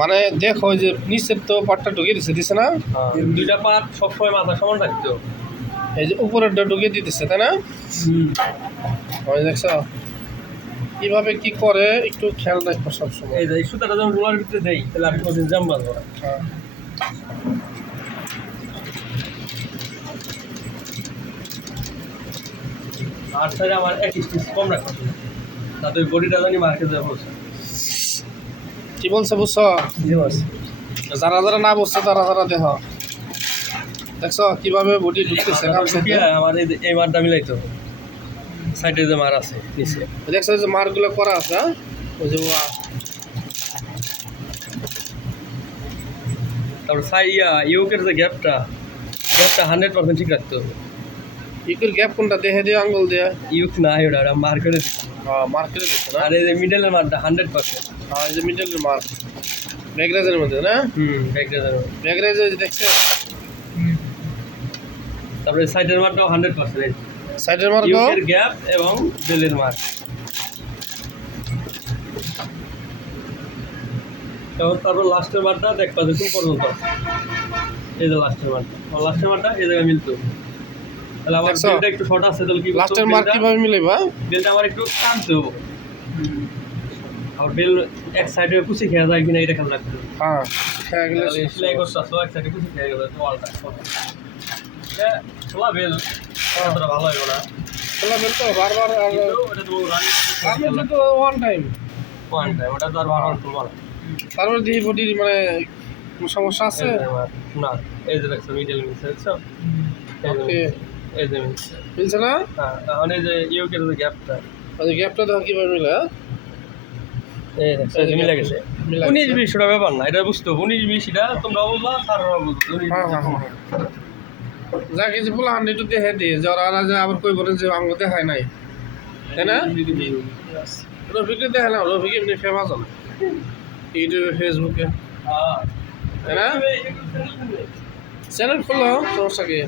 মানে দেখো যে নিচের তো পাটটা ঢুকিয়ে দিছে না? দুইটা পাট সবসময় মাথা সমান রাখতো। এই যে উপরেরটা ঢুকিয়ে দিতেছে তাই না? ওই দেখছো কিভাবে কি করে একটু খেয়াল রাখবো সবসময়। এই যে এই সুতাটা যখন রোলার ভিতরে দেই তাহলে আর কোনোদিন জাম বাঁধবো না। হ্যাঁ। আর সাইডে আমার এক স্টিচ কম রাখা ছিল, তাতে বডিটা জানি মার্কেট যাবো। কি বলছে বুঝছো? যারা যারা না বুঝছো তারা যারা দেখছো কিভাবে বডি ঢুকতেছে। আমার এই মারটা মিলাইতো, সাইডে যে মার আছে নিচে দেখছো যে মারগুলো করা আছে। ওই যে তারপর ইউকের যে গ্যাপটা 100% ঠিক রাখতে হবে। ইকুর গ্যাপ কোনটা দেহে দিয়ে আঙ্গুল দিয়ে? ইউক না ওটা মার করে দিচ্ছে। মার্কেটে দিচ্ছে না? আর এই যে মিডলের মারটা 100%। এই যে মিডলের মার ব্যাগরাজের মধ্যে না? ব্যাগরাজে দেখছে। তারপরে সাইডের মারটাও 100%। সাইডের মার ইউকের গ্যাপ এবং বেলের মার। তারপর লাস্টের মারটা দেখবা যে কোন পর্যন্ত আছে। এই যে লাস্টের মারটা এই জায়গায় মিলতো। তাহলে আমার বেলটা একটু শর্ট আছে, তাহলে কি লাস্টের মার কিভাবে মিলাইবা? বেলটা আমার একটু টানতে হবে। আর বেল এক সাইডে কুচি খেয়ে যায় কিনা এটা খেয়াল রাখতে হবে। হ্যাঁ, খেয়ে গেলে সেলাই করতে আসলো এক সাইডে কুচি খেয়ে গেলে ওয়ালটা এটা খোলা বেল অতটা ভালো হবে না। খোলা বেল তো বারবার ওটা তো রানিং তো ওয়ান টাইম ওটা তো আর বারবার খুলবো না। তারপরে দিয়ে বডির মানে সমস্যা আছে না। এই যে দেখছো মিডল মিলছে, দেখছো? ওকে, এই যে মিলছে। মিলছে না? হ্যাঁ, এখন এই যে ইউকের যে গ্যাপটা, ওই গ্যাপটা দেখো কিভাবে মিলে। এই দেখছো এই যে মিলে গেছে। 19-20 ওটা ব্যাপার না, এটা বুঝতে হবে। 19-20 এটা তোমরা বুঝবা, তারা বুঝবে। যা কিছু বলা হান্ডি একটু দেখে দিয়ে যে ওরা যে আবার কই বলেন যে আমাকে দেখায় নাই, তাই না? রফিকে দেখে না, রফিক এমনি ফেমাস হবে ইউটিউবে ফেসবুকে, তাই না? চ্যানেল খুললো সমস্যা কি?